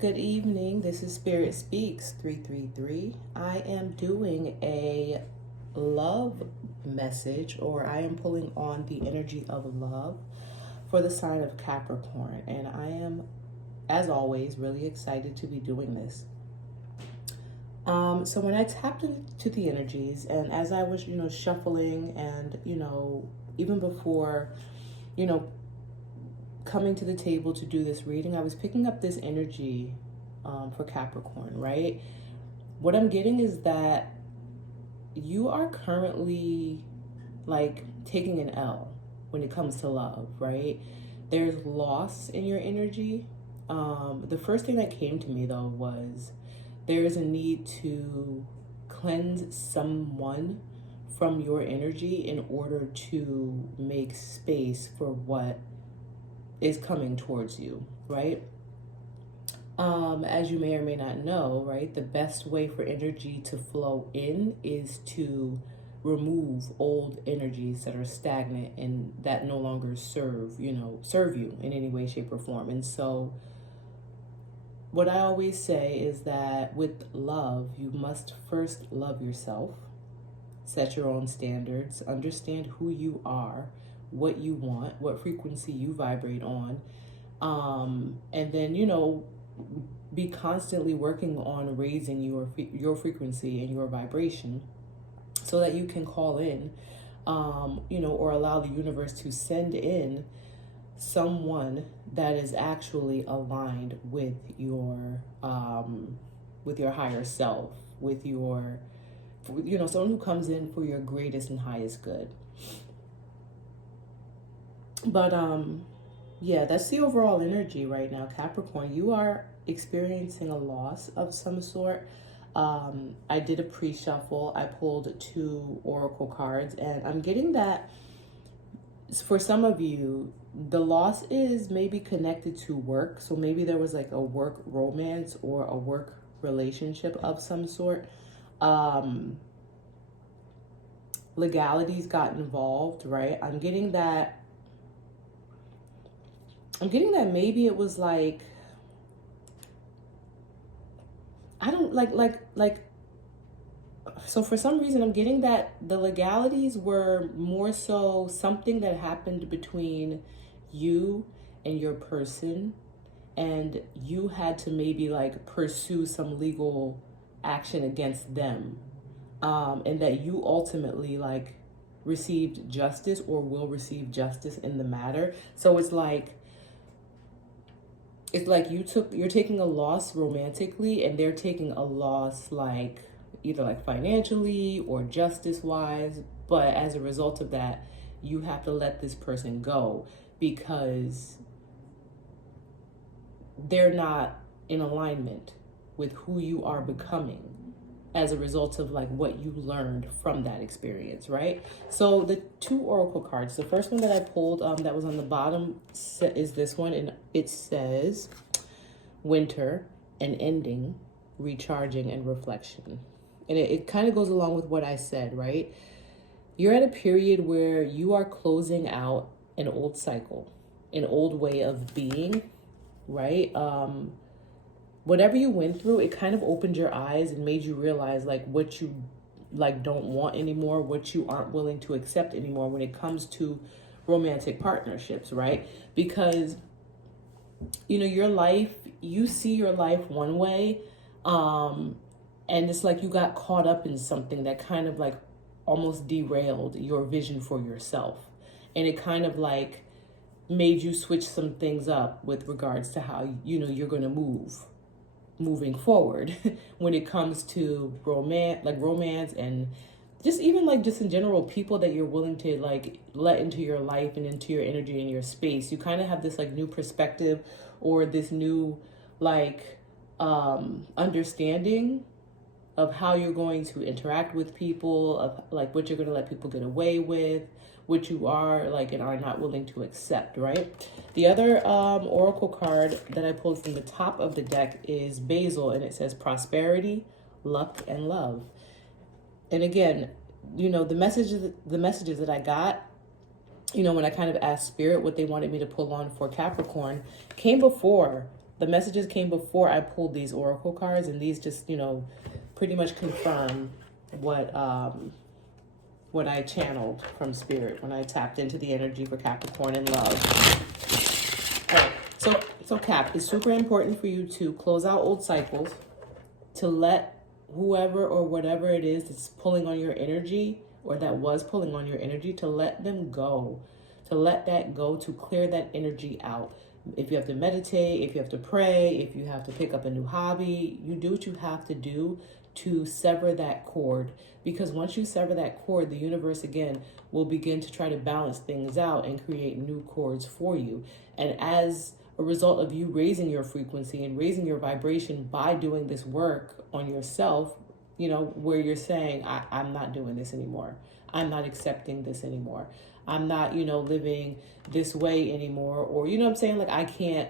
Good evening. This is Spirit Speaks 333. I am doing a love message, or I am pulling on the energy of love for the sign of Capricorn. And I am, as always, really excited to be doing this. So when I tapped into the energies, and as I was, shuffling and, even before, you know, coming to the table to do this reading, I was picking up this energy for Capricorn, right? What I'm getting is that you are currently like taking an L when it comes to love, right? There's loss in your energy. The first thing that came to me though was there is a need to cleanse someone from your energy in order to make space for what is coming towards you, right? As you may or may not know, right, the best way for energy to flow in is to remove old energies that are stagnant and that no longer serve you in any way, shape, or form. And so what I always say is that with love, you must first love yourself, set your own standards, understand who you are, what you want, what frequency you vibrate on, and then be constantly working on raising your frequency and your vibration so that you can call in, or allow the universe to send in someone that is actually aligned with your higher self, with your someone who comes in for your greatest and highest good. But yeah, that's the overall energy right now, Capricorn. You are experiencing a loss of some sort. I did a pre-shuffle. I pulled 2 oracle cards, and I'm getting that for some of you, the loss is maybe connected to work. So maybe there was like a work romance or a work relationship of some sort. Legalities got involved, right? I'm getting that maybe it was like, I don't like so for some reason I'm getting that the legalities were more so something that happened between you and your person, and you had to maybe like pursue some legal action against them, and that you ultimately like received justice or will receive justice in the matter. So it's like you're taking a loss romantically, and they're taking a loss like either like financially or justice wise. But as a result of that, you have to let this person go because they're not in alignment with who you are becoming as a result of like what you learned from that experience, right? So the 2 oracle cards, the first one that I pulled that was on the bottom is this one, and it says winter, an ending, recharging, and reflection. And it kind of goes along with what I said, right? You're at a period where you are closing out an old cycle, an old way of being, right? Whatever you went through, it kind of opened your eyes and made you realize like what you like don't want anymore, what you aren't willing to accept anymore when it comes to romantic partnerships, right? Because your life, you see your life one way, and it's like you got caught up in something that kind of like almost derailed your vision for yourself, and it kind of like made you switch some things up with regards to how you're going to moving forward when it comes to romance and just even like just in general people that you're willing to like let into your life and into your energy and your space. You kind of have this like new perspective or this new like understanding of how you're going to interact with people, of like what you're going to let people get away with, what you are like and are not willing to accept, right? The other oracle card that I pulled from the top of the deck is Basil, and it says prosperity, luck, and love. And again, the messages that I got, when I kind of asked Spirit what they wanted me to pull on for Capricorn, came before The messages came before I pulled these oracle cards, and these just, pretty much confirm what I channeled from spirit when I tapped into the energy for Capricorn and love. All right. So Cap, it's super important for you to close out old cycles, to let whoever or whatever it is that's pulling on your energy, or that was pulling on your energy, to let them go, to let that go, to clear that energy out. If you have to meditate, if you have to pray, if you have to pick up a new hobby, you do what you have to do to sever that cord. Because once you sever that cord, the universe again will begin to try to balance things out and create new cords for you. And as a result of you raising your frequency and raising your vibration by doing this work on yourself, where you're saying, I'm not doing this anymore. I'm not accepting this anymore. I'm not, living this way anymore. Or, what I'm saying? Like, I can't,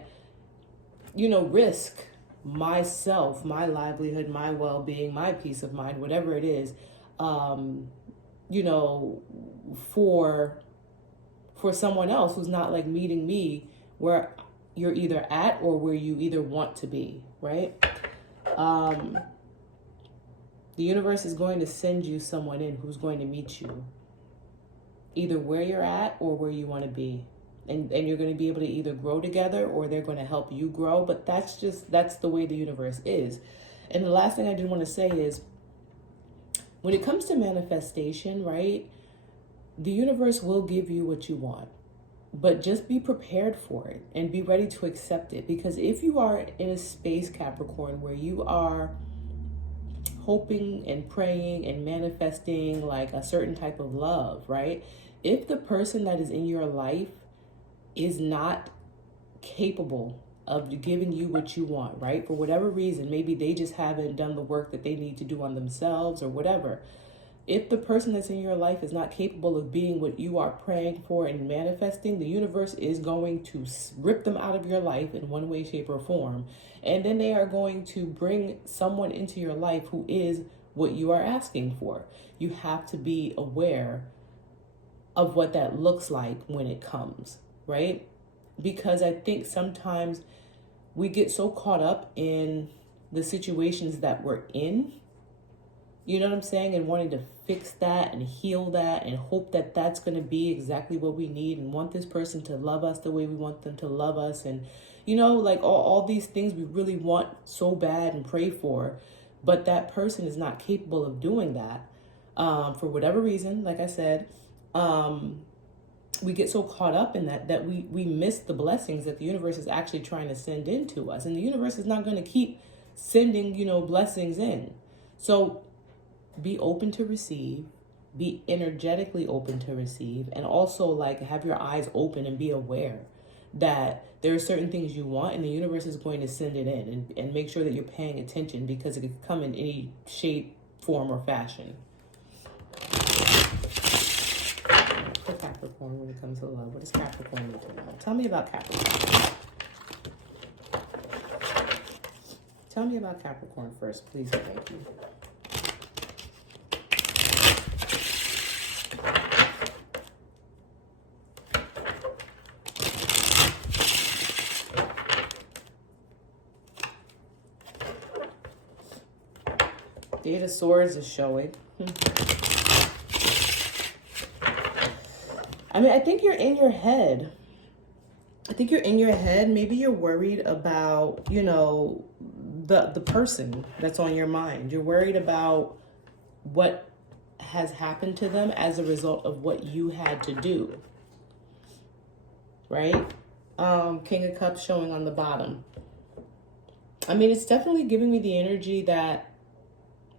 risk myself, my livelihood, my well-being, my peace of mind, whatever it is, for someone else who's not like meeting me where you're either at or where you either want to be, right? The universe is going to send you someone in who's going to meet you either where you're at or where you want to be. And you're going to be able to either grow together or they're going to help you grow. But that's the way the universe is. And the last thing I did want to say is, when it comes to manifestation, right, the universe will give you what you want. But just be prepared for it and be ready to accept it. Because if you are in a space, Capricorn, where you are hoping and praying and manifesting like a certain type of love, right? If the person that is in your life is not capable of giving you what you want, right? For whatever reason, maybe they just haven't done the work that they need to do on themselves or whatever. If the person that's in your life is not capable of being what you are praying for and manifesting, the universe is going to rip them out of your life in one way, shape, or form. And then they are going to bring someone into your life who is what you are asking for. You have to be aware of what that looks like when it comes, right? Because I think sometimes we get so caught up in the situations that we're in, you know what I'm saying? And wanting to fix that and heal that and hope that that's going to be exactly what we need and want this person to love us the way we want them to love us. And, like all these things we really want so bad and pray for, but that person is not capable of doing that for whatever reason. Like I said, we get so caught up in that we miss the blessings that the universe is actually trying to send into us. And the universe is not going to keep sending, blessings in. So be open to receive, be energetically open to receive, and also like have your eyes open and be aware that there are certain things you want and the universe is going to send it in, and make sure that you're paying attention because it could come in any shape, form, or fashion. For Capricorn, when it comes to love, what does Capricorn need to know? Tell me about Capricorn. Tell me about Capricorn first, please. Thank you. The Eight of Swords is showing. I think you're in your head. Maybe you're worried about, the person that's on your mind. You're worried about what has happened to them as a result of what you had to do. Right? King of Cups showing on the bottom. It's definitely giving me the energy that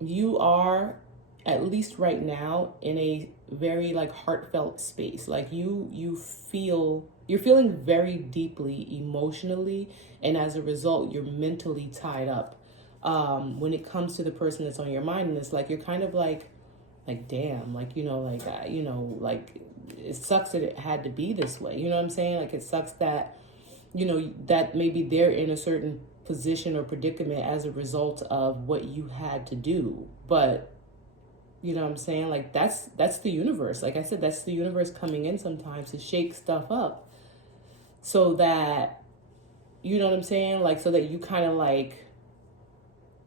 you are, at least right now, in a very heartfelt space. Like you're feeling very deeply emotionally, and as a result you're mentally tied up when it comes to the person that's on your mind. And it's like you're kind of like damn, it sucks that it had to be this way, you know what I'm saying? Like it sucks that that maybe they're in a certain position or predicament as a result of what you had to do. But you know what I'm saying? Like that's the universe. Like I said, that's the universe coming in sometimes to shake stuff up so that You know what I'm saying? Like, so that you kind of like,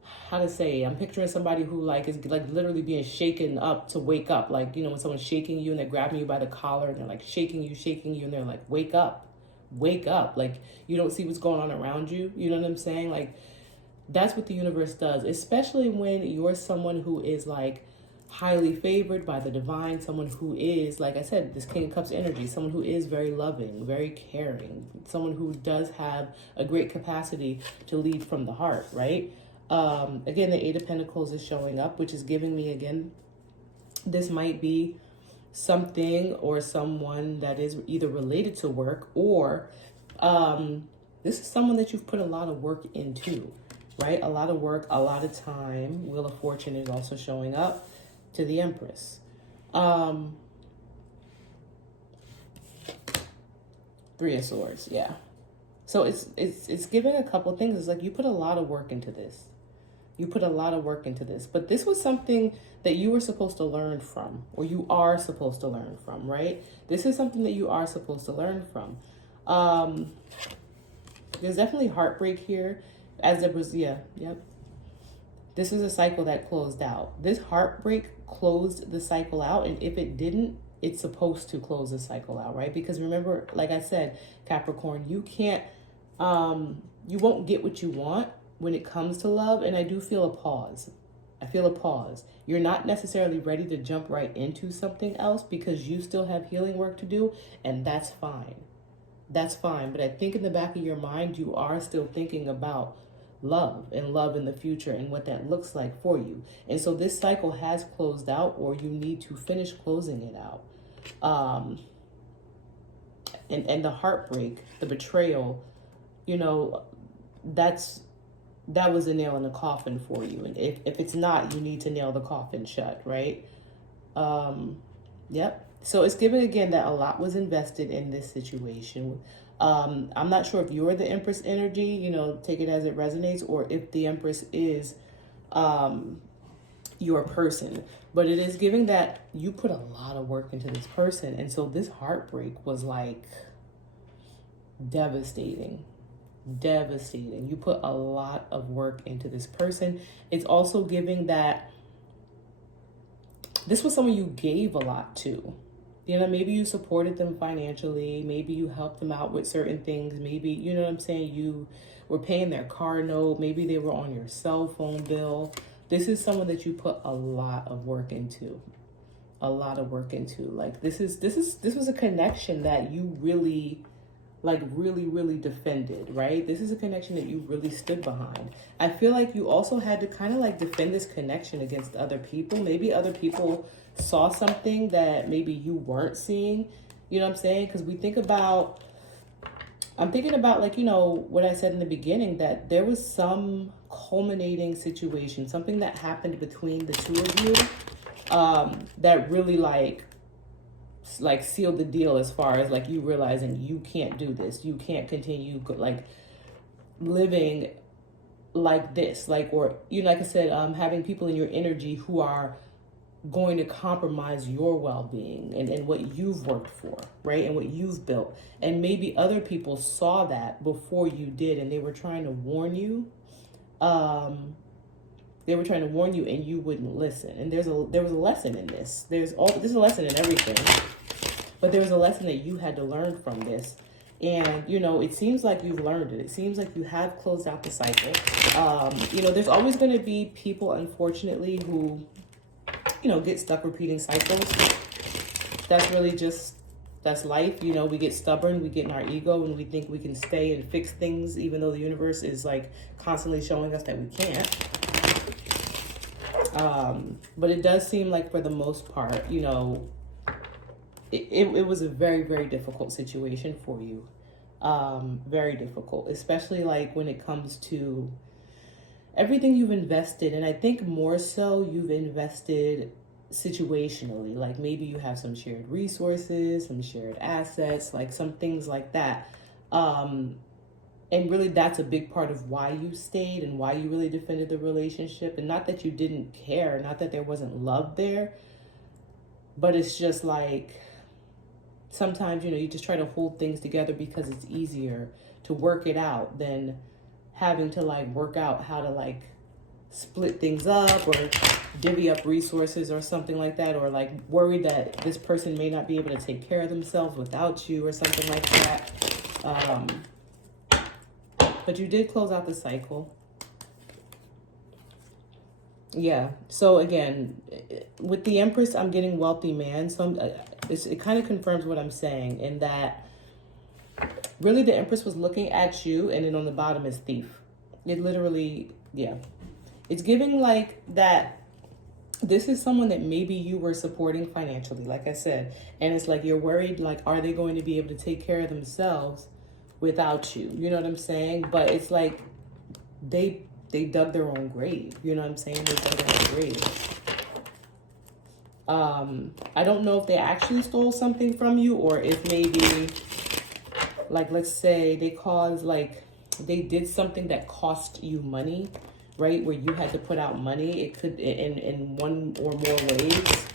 how to say, I'm picturing somebody who like is like literally being shaken up to wake up. Like, you know, when someone's shaking you and they're grabbing you by the collar and they're like shaking you, and they're like, wake up, wake up. Like, you don't see what's going on around you. You know what I'm saying? Like, that's what the universe does, especially when you're someone who is like highly favored by the divine, someone who is, like I said, this King of Cups energy, someone who is very loving, very caring, someone who does have a great capacity to lead from the heart, right? Again, the Eight of Pentacles is showing up, which is giving me, again, this might be something or someone that is either related to work, or this is someone that you've put a lot of work into, right? A lot of work, a lot of time. Wheel of Fortune is also showing up to the Empress. Three of Swords, yeah. So it's giving a couple things. It's like you put a lot of work into this. You put a lot of work into this. But this was something that you were supposed to learn from, or you are supposed to learn from, right? This is something that you are supposed to learn from. There's definitely heartbreak here, as there was, yeah, yep. This is a cycle that closed out. This heartbreak closed the cycle out, and if it didn't, it's supposed to close the cycle out, right? Because remember, like I said, Capricorn, you can't, you won't get what you want when it comes to love, and I do feel a pause. I feel a pause. You're not necessarily ready to jump right into something else because you still have healing work to do, and that's fine. That's fine. But I think in the back of your mind, you are still thinking about love and love in the future and what that looks like for you. And so this cycle has closed out, or you need to finish closing it out. And the heartbreak, the betrayal, you know, that was a nail in the coffin for you. And if it's not, you need to nail the coffin shut, right? Yep. So it's given again that a lot was invested in this situation. I'm not sure if you're the Empress energy, you know, take it as it resonates, or if the Empress is your person. But it is giving that you put a lot of work into this person. And so this heartbreak was like devastating. Devastating. You put a lot of work into this person. It's also giving that this was someone you gave a lot to. You know, maybe you supported them financially. Maybe you helped them out with certain things. Maybe, you know what I'm saying, you were paying their car note. Maybe they were on your cell phone bill. This is someone that you put a lot of work into. A lot of work into. Like this was a connection that you really really defended, right? This is a connection that you really stood behind. I feel like you also had to kind of like defend this connection against other people. Maybe other people saw something that maybe you weren't seeing. You know what I'm saying? Because I'm thinking about like, you know, what I said in the beginning, that there was some culminating situation, something that happened between the two of you that really like sealed the deal, as far as like you realizing you can't do this, you can't continue like living like this, like, or, you know, like I said, having people in your energy who are going to compromise your well-being and what you've worked for, right, and what you've built. And maybe other people saw that before you did, and they were trying to warn you. They were trying to warn you, and you wouldn't listen. And there was a lesson in this. There's a lesson in everything. But there was a lesson that you had to learn from this. And, you know, it seems like you've learned it. It seems like you have closed out the cycle. You know, there's always going to be people, unfortunately, who, you know, get stuck repeating cycles. That's really that's life. You know, we get stubborn, we get in our ego, and we think we can stay and fix things, even though the universe is like constantly showing us that we can't. But it does seem like for the most part, you know, it was a very, very difficult situation for you. Very difficult, especially like when it comes to everything you've invested. And I think more so you've invested situationally, like maybe you have some shared resources, some shared assets, like some things like that. And really that's a big part of why you stayed and why you really defended the relationship. And not that you didn't care, not that there wasn't love there, but it's just like, sometimes, you know, you just try to hold things together because it's easier to work it out than having to like work out how to like split things up or divvy up resources or something like that, or like worry that this person may not be able to take care of themselves without you or something like that. But you did close out the cycle. Yeah. So again, with the Empress, I'm getting wealthy man. So it kind of confirms what I'm saying, in that really the Empress was looking at you, and then on the bottom is thief. It literally, yeah. It's giving like that this is someone that maybe you were supporting financially, like I said. And it's like you're worried, like, are they going to be able to take care of themselves without you? You know what I'm saying? But it's like they dug their own grave. You know what I'm saying? They dug their own grave. I don't know if they actually stole something from you, or if maybe, like, let's say they did something that cost you money, right? Where you had to put out money. It could in one or more ways.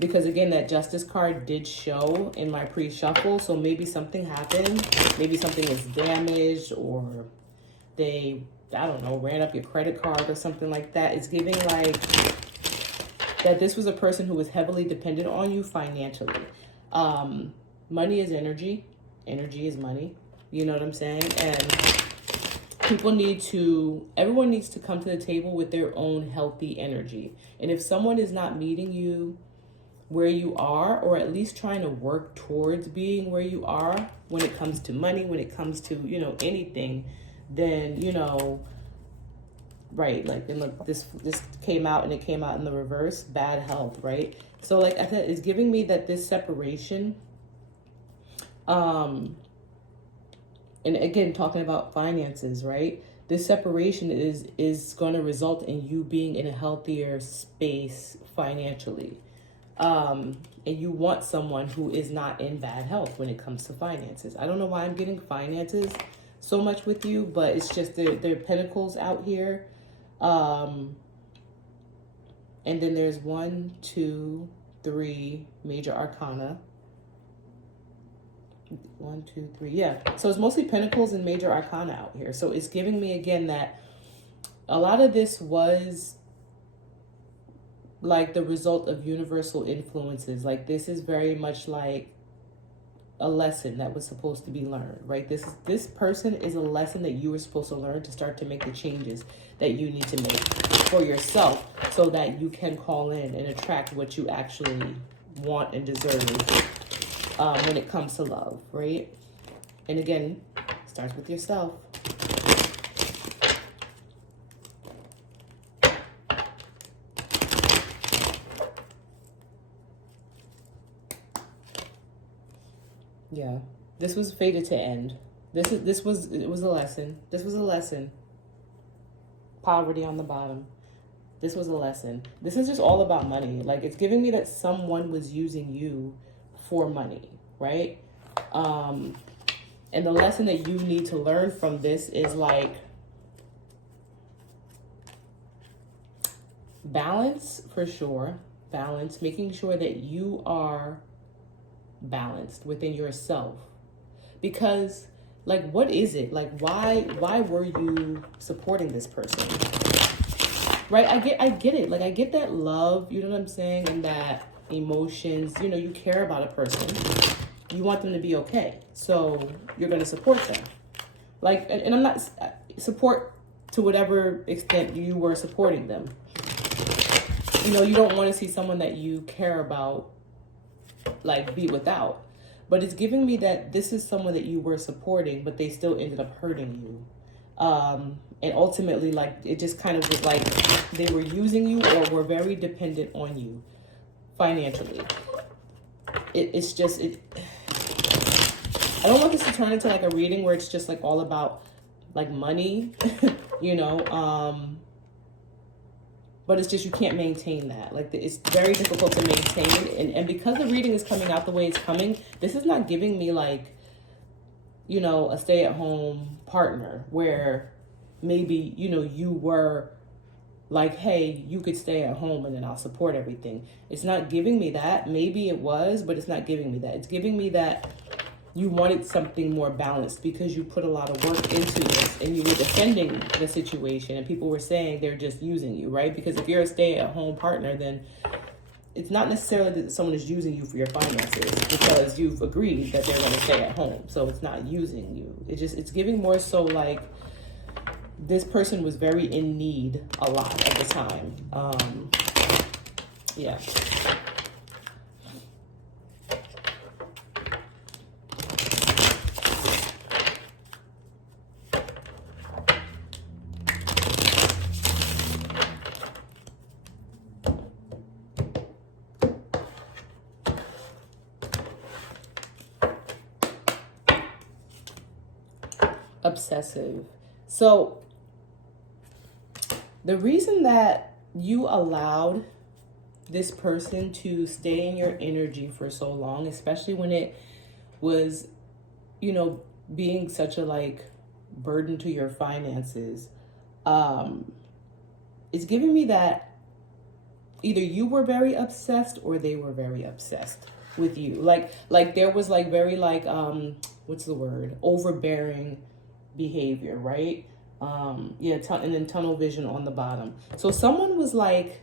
Because again, that Justice card did show in my pre-shuffle. So maybe something happened. Maybe something is damaged, or they, I don't know, ran up your credit card or something like that. It's giving like that this was a person who was heavily dependent on you financially. Money is energy. Energy is money. You know what I'm saying? And everyone needs to come to the table with their own healthy energy. And if someone is not meeting you where you are, or at least trying to work towards being where you are when it comes to money, when it comes to, you know, anything, then, you know, right, like, and look, this came out, and it came out in the reverse, bad health, right? So like I said, it's giving me that this separation, and again, talking about finances, right? This separation is going to result in you being in a healthier space financially. And you want someone who is not in bad health when it comes to finances. I don't know why I'm getting finances so much with you, but it's just they're pentacles out here. And then there's 1, 2, 3 major arcana. 1, 2, 3. Yeah. So it's mostly pentacles and major arcana out here. So it's giving me again that a lot of this was like the result of universal influences. Like this is very much like a lesson that was supposed to be learned, right? This person is a lesson that you were supposed to learn to start to make the changes that you need to make for yourself, so that you can call in and attract what you actually want and deserve when it comes to love, right? And again, it starts with yourself. Yeah, this was fated to end. It was a lesson. This was a lesson. Poverty on the bottom. This was a lesson. This is just all about money. Like, it's giving me that someone was using you for money, right? And the lesson that you need to learn from this is like balance, for sure. Balance, making sure that you are balanced within yourself. Because like, what is it? Like, why were you supporting this person? Right? I get it. Like, I get that love, you know what I'm saying? And that emotions, you know, you care about a person. You want them to be okay. So you're going to support them. Like, and I'm not support to whatever extent you were supporting them. You know, you don't want to see someone that you care about like be without. But it's giving me that this is someone that you were supporting, but they still ended up hurting you. And ultimately, like, it just kind of was like they were using you or were very dependent on you financially. It's just, I don't want this to turn into like a reading where it's just like all about like money, you know, but it's just, you can't maintain that. Like, it's very difficult to maintain. And because the reading is coming out the way it's coming, this is not giving me like, you know, a stay-at-home partner where maybe, you know, you were like, hey, you could stay at home and then I'll support everything. It's not giving me that. Maybe it was, but it's not giving me that. It's giving me that you wanted something more balanced because you put a lot of work into this and you were defending the situation and people were saying they're just using you, right? Because if you're a stay-at-home partner, then it's not necessarily that someone is using you for your finances because you've agreed that they're going to stay at home. So it's not using you. It's giving more so like this person was very in need a lot at the time. Yeah. Obsessive. So the reason that you allowed this person to stay in your energy for so long, especially when it was, you know, being such a like burden to your finances, it's giving me that either you were very obsessed or they were very obsessed with you. Like there was like very like what's the word? Overbearing behavior, right? Yeah, and then tunnel vision on the bottom. So someone was like,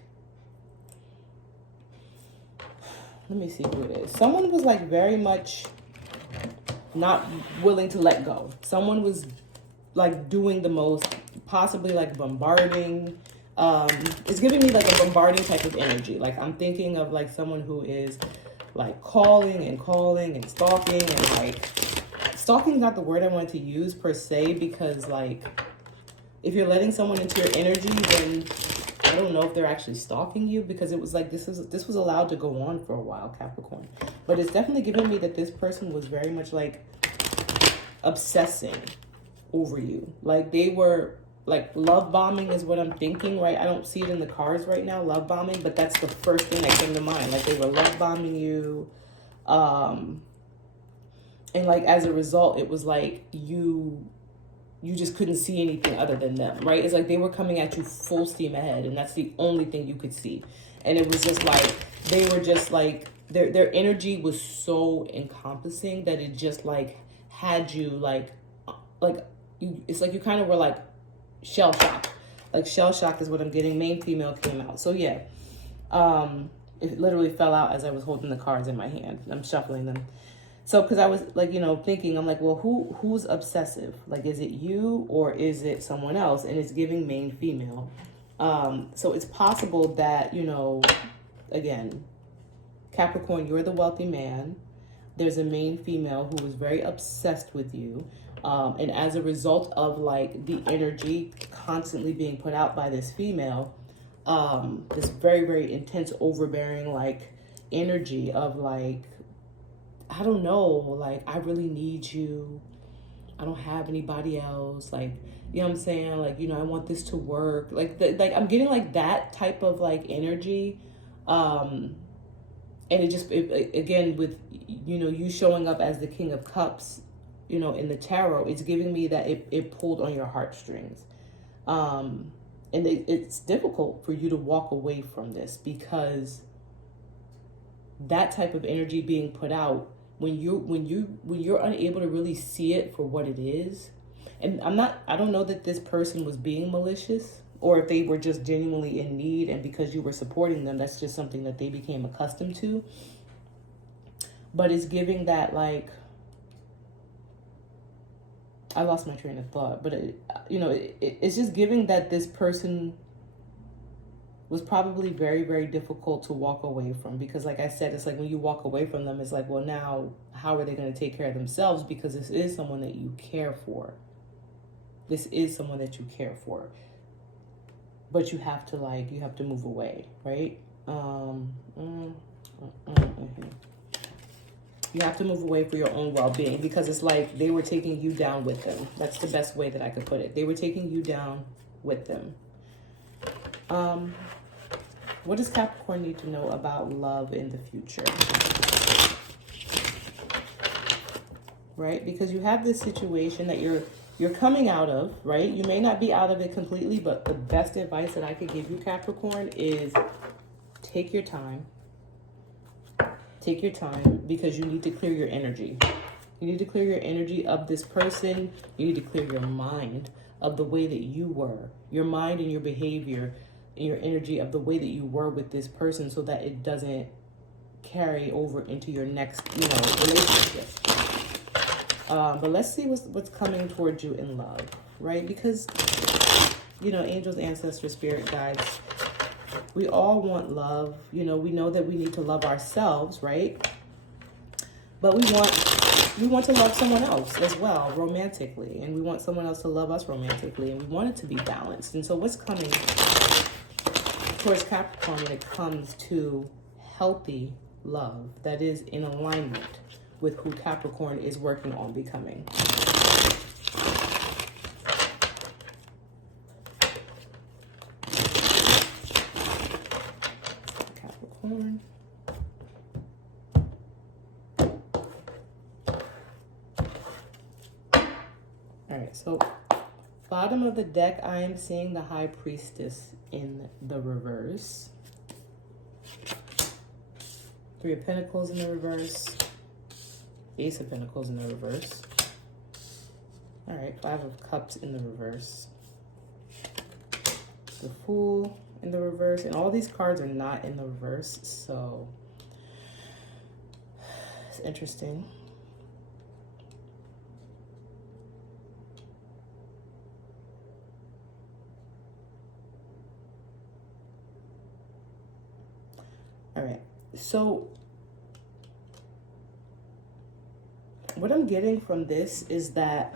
let me see who it is. Someone was like very much not willing to let go. Someone was like doing the most, possibly like bombarding. It's giving me like a bombarding type of energy. Like I'm thinking of like someone who is like calling and stalking and like, stalking is not the word I wanted to use per se, because like if you're letting someone into your energy, then I don't know if they're actually stalking you, because it was like this was allowed to go on for a while, Capricorn. But it's definitely giving me that this person was very much like obsessing over you. Like they were like love bombing is what I'm thinking, right? I don't see it in the cards right now, love bombing, but that's the first thing that came to mind. Like they were love bombing you. And like as a result, it was like you just couldn't see anything other than them, right? It's like they were coming at you full steam ahead, and that's the only thing you could see. And it was just like they were just like their energy was so encompassing that it just like had you like you. It's like you kind of were like shell shocked. Like shell shock is what I'm getting. Main female came out. So yeah, it literally fell out as I was holding the cards in my hand. I'm shuffling them. So, because I was like, you know, thinking, I'm like, well, who's obsessive? Like, is it you or is it someone else? And it's giving main female. So it's possible that, you know, again, Capricorn, you're the wealthy man. There's a main female who was very obsessed with you. And as a result of like the energy constantly being put out by this female, this very, very intense, overbearing, like energy of like, I don't know, like, I really need you. I don't have anybody else. Like, you know what I'm saying? Like, you know, I want this to work. Like, I'm getting like that type of like energy. And again, with, you know, you showing up as the King of Cups, you know, in the tarot, it's giving me that it pulled on your heartstrings. And it's difficult for you to walk away from this, because that type of energy being put out, when you're unable to really see it for what it is. And I don't know that this person was being malicious, or if they were just genuinely in need, and because you were supporting them, that's just something that they became accustomed to. But it's giving that, like, I lost my train of thought, but it's just giving that this person was probably very, very difficult to walk away from, because like I said, it's like when you walk away from them, it's like, well, now how are they going to take care of themselves? Because this is someone that you care for. This is someone that you care for. But you have to move away, right? You have to move away for your own well-being, because it's like they were taking you down with them. That's the best way that I could put it. They were taking you down with them. What does Capricorn need to know about love in the future? Right? Because you have this situation that you're coming out of, right? You may not be out of it completely, but the best advice that I could give you, Capricorn, is take your time. Take your time, because you need to clear your energy. You need to clear your energy of this person. You need to clear your mind of the way that you were, your mind and your behavior and your energy of the way that you were with this person, so that it doesn't carry over into your next, relationship. But let's see what's coming towards you in love, right? Because, angels, ancestors, spirit guides, we all want love. We know that we need to love ourselves, right? But we want to love someone else as well, romantically. And we want someone else to love us romantically. And we want it to be balanced. And so what's coming towards Capricorn when it comes to healthy love that is in alignment with who Capricorn is working on becoming? Capricorn. All right, so bottom of the deck, I am seeing the High Priestess in the reverse. Three of Pentacles in the reverse. Ace of Pentacles in the reverse. All right, Five of Cups in the reverse. The Fool in the reverse. And all these cards are not in the reverse, so it's interesting. All right, so what I'm getting from this is that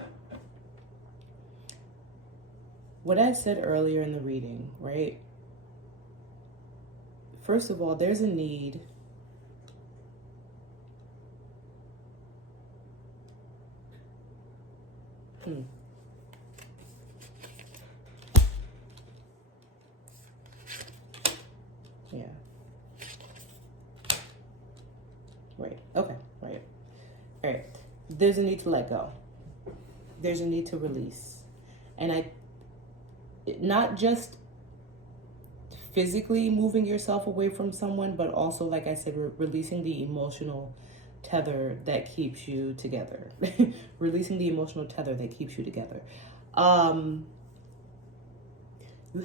what I said earlier in the reading, right? First of all, there's a need Yeah. Right. Okay. Right. All right. There's a need to let go. There's a need to release. And not just physically moving yourself away from someone, but also, like I said, releasing the emotional tether that keeps you together. Releasing the emotional tether that keeps you together. You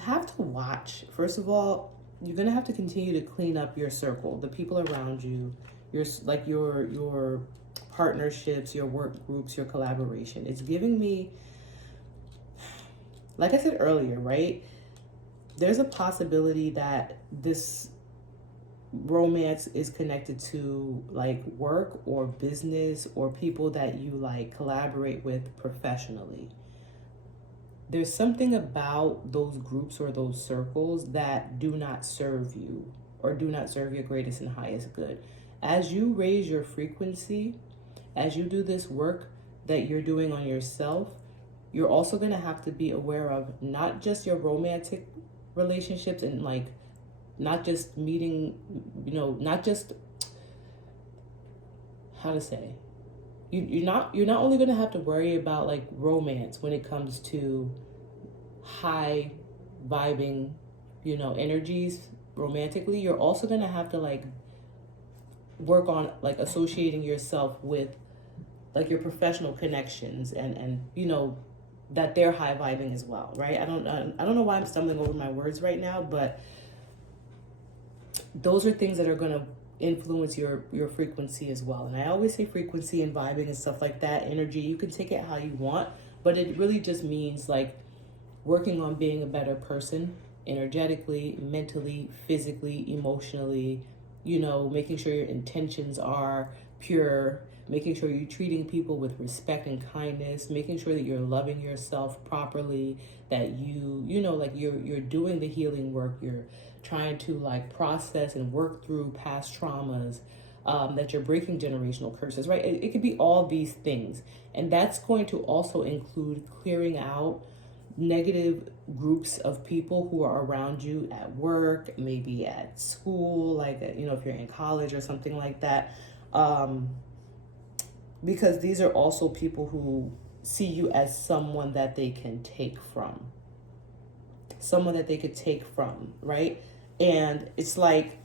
have to watch. First of all, you're going to have to continue to clean up your circle, the people around you, your partnerships, your work groups, your collaboration. It's giving me, like I said earlier, right? There's a possibility that this romance is connected to like work or business or people that you like collaborate with professionally. There's something about those groups or those circles that do not serve you or do not serve your greatest and highest good. As you raise your frequency, as you do this work that you're doing on yourself, you're also going to have to be aware of not just your romantic relationships and like not just meeting, not just, how to say, you're not only going to have to worry about like romance when it comes to high vibing, energies romantically. You're also going to have to like work on like associating yourself with like your professional connections and that they're high vibing as well, right? I don't know why I'm stumbling over my words right now, but those are things that are going to influence your frequency as well. And I always say frequency and vibing and stuff like that, energy, you can take it how you want, but it really just means like working on being a better person energetically, mentally, physically, emotionally, making sure your intentions are pure, making sure you're treating people with respect and kindness, making sure that you're loving yourself properly, that you're doing the healing work, you're trying to like process and work through past traumas, that you're breaking generational curses, right? It could be all these things. And that's going to also include clearing out negative groups of people who are around you at work, maybe at school, like, if you're in college or something like that. Because these are also people who see you as someone that they can take from. Someone that they could take from, right? And it's like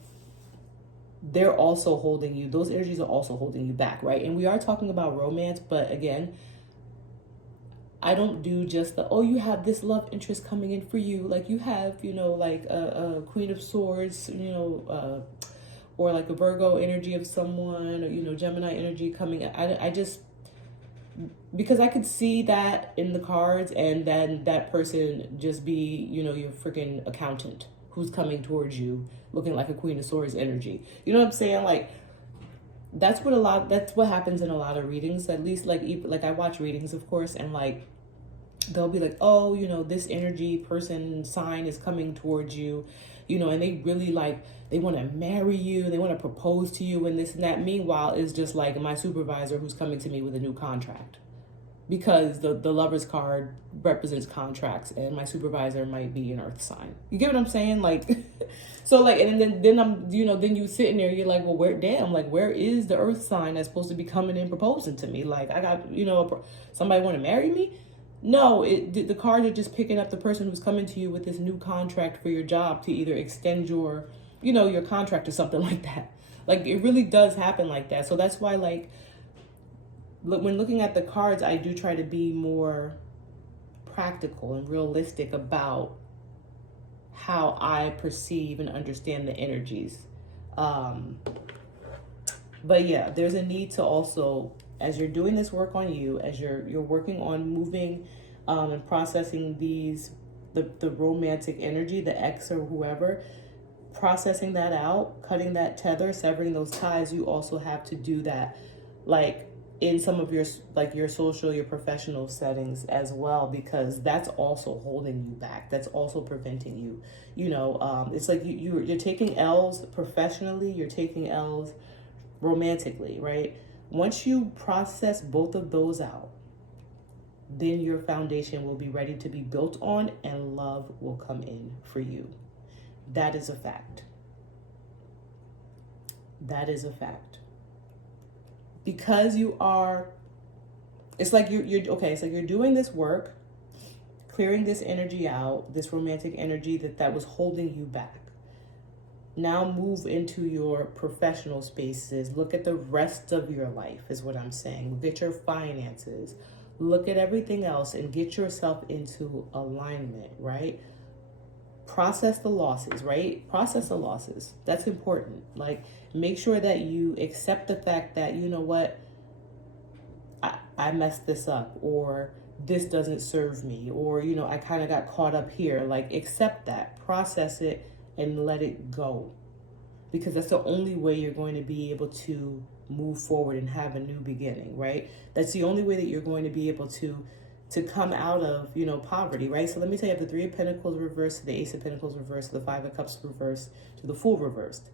they're also holding you. Those energies are also holding you back, right? And we are talking about romance, but again, I don't do just the, oh, you have this love interest coming in for you. Like you have, you know, like a Queen of Swords, you know, or like a Virgo energy of someone, or, you know, Gemini energy coming. I just, because I could see that in the cards, and then that person just be, you know, your freaking accountant who's coming towards you looking like a Queen of Swords energy. You know what I'm saying? Like, that's what happens in a lot of readings. At least like I watch readings, of course, and like they'll be like, oh, you know, this energy person sign is coming towards you, you know, and they really like, they want to marry you, they want to propose to you and this and that. Meanwhile, it's just like my supervisor who's coming to me with a new contract, because the Lover's card represents contracts, and my supervisor might be an earth sign. You get what I'm saying? Like, so like, and then I'm, you know, then you sitting there, you're like, well, where is the earth sign that's supposed to be coming and proposing to me? Like, I got, you know, somebody want to marry me? No, the cards are just picking up the person who's coming to you with this new contract for your job to either extend your, you know, your contract or something like that. Like, it really does happen like that. So that's why, like, when looking at the cards, I do try to be more practical and realistic about how I perceive and understand the energies. But yeah, there's a need to also, as you're doing this work on you, as you're working on moving and processing the romantic energy, the ex or whoever, processing that out, cutting that tether, severing those ties, you also have to do that, like in some of your, like your social, your professional settings as well, because that's also holding you back. That's also preventing you, you know, it's like you're taking L's professionally, you're taking L's romantically, right? Once you process both of those out, then your foundation will be ready to be built on, and love will come in for you. That is a fact. That is a fact. Because you are, it's like you're okay, it's like you're doing this work, clearing this energy out, this romantic energy that was holding you back. Now move into your professional spaces. Look at the rest of your life is what I'm saying. Look at your finances. Look at everything else and get yourself into alignment, right? Process the losses, right? Process the losses. That's important. Like, make sure that you accept the fact that, you know what, I messed this up, or this doesn't serve me, or, you know, I kind of got caught up here. Like, accept that, process it, and let it go, because that's the only way you're going to be able to move forward and have a new beginning, right? That's the only way that you're going to be able to come out of, you know, poverty, right? So let me tell you, the Three of Pentacles reversed to the Ace of Pentacles reversed to the Five of Cups reversed to the Fool reversed,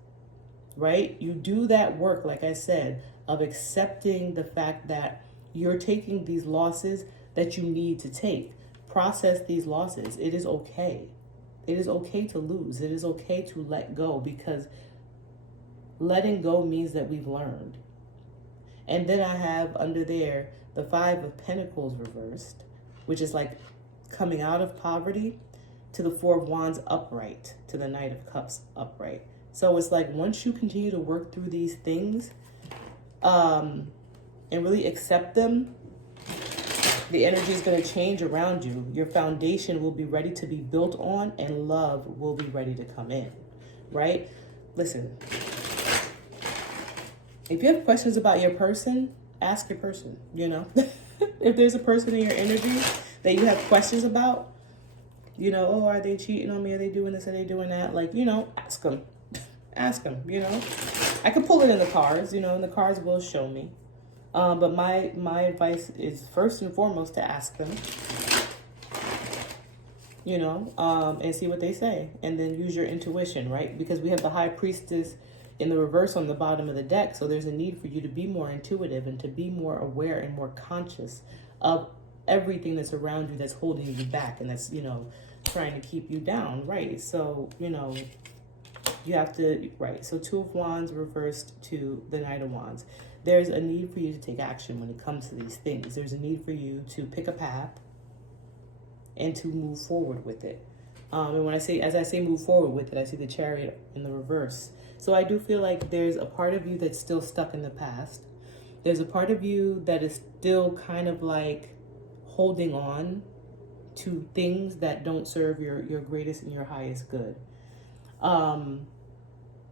right? You do that work, like I said, of accepting the fact that you're taking these losses that you need to take. Process these losses. It is okay. It is okay to lose. It is okay to let go, because letting go means that we've learned. And then I have under there the Five of Pentacles reversed, which is like coming out of poverty, to the Four of Wands upright, to the Knight of Cups upright. So it's like, once you continue to work through these things and really accept them, the energy is going to change around you. Your foundation will be ready to be built on, and love will be ready to come in, right? Listen, if you have questions about your person, ask your person, you know. If there's a person in your energy that you have questions about, you know, oh, are they cheating on me? Are they doing this? Are they doing that? Like, you know, ask them. Ask them, you know. I could pull it in the cards, you know, and the cards will show me. But my advice is first and foremost to ask them, you know, and see what they say. And then use your intuition, right? Because we have the High Priestess in the reverse on the bottom of the deck. So there's a need for you to be more intuitive and to be more aware and more conscious of everything that's around you that's holding you back and that's, you know, trying to keep you down, right? So, you know, you have to, right? So Two of Wands reversed to the Knight of Wands. There's a need for you to take action when it comes to these things. There's a need for you to pick a path and to move forward with it. And when I say, as I say move forward with it, I see the Chariot in the reverse. So I do feel like there's a part of you that's still stuck in the past. There's a part of you that is still kind of like holding on to things that don't serve your greatest and your highest good.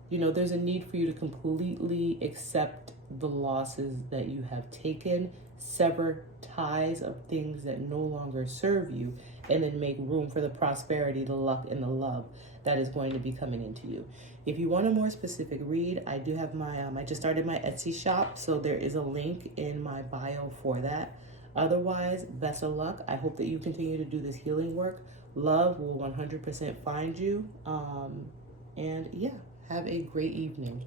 There's a need for you to completely accept the losses that you have taken, sever ties of things that no longer serve you, and then make room for the prosperity, the luck, and the love that is going to be coming into you. If you want a more specific read, I do have I just started my Etsy shop, so there is a link in my bio for that. Otherwise, best of luck. I hope that you continue to do this healing work. Love will 100% find you. And yeah, have a great evening.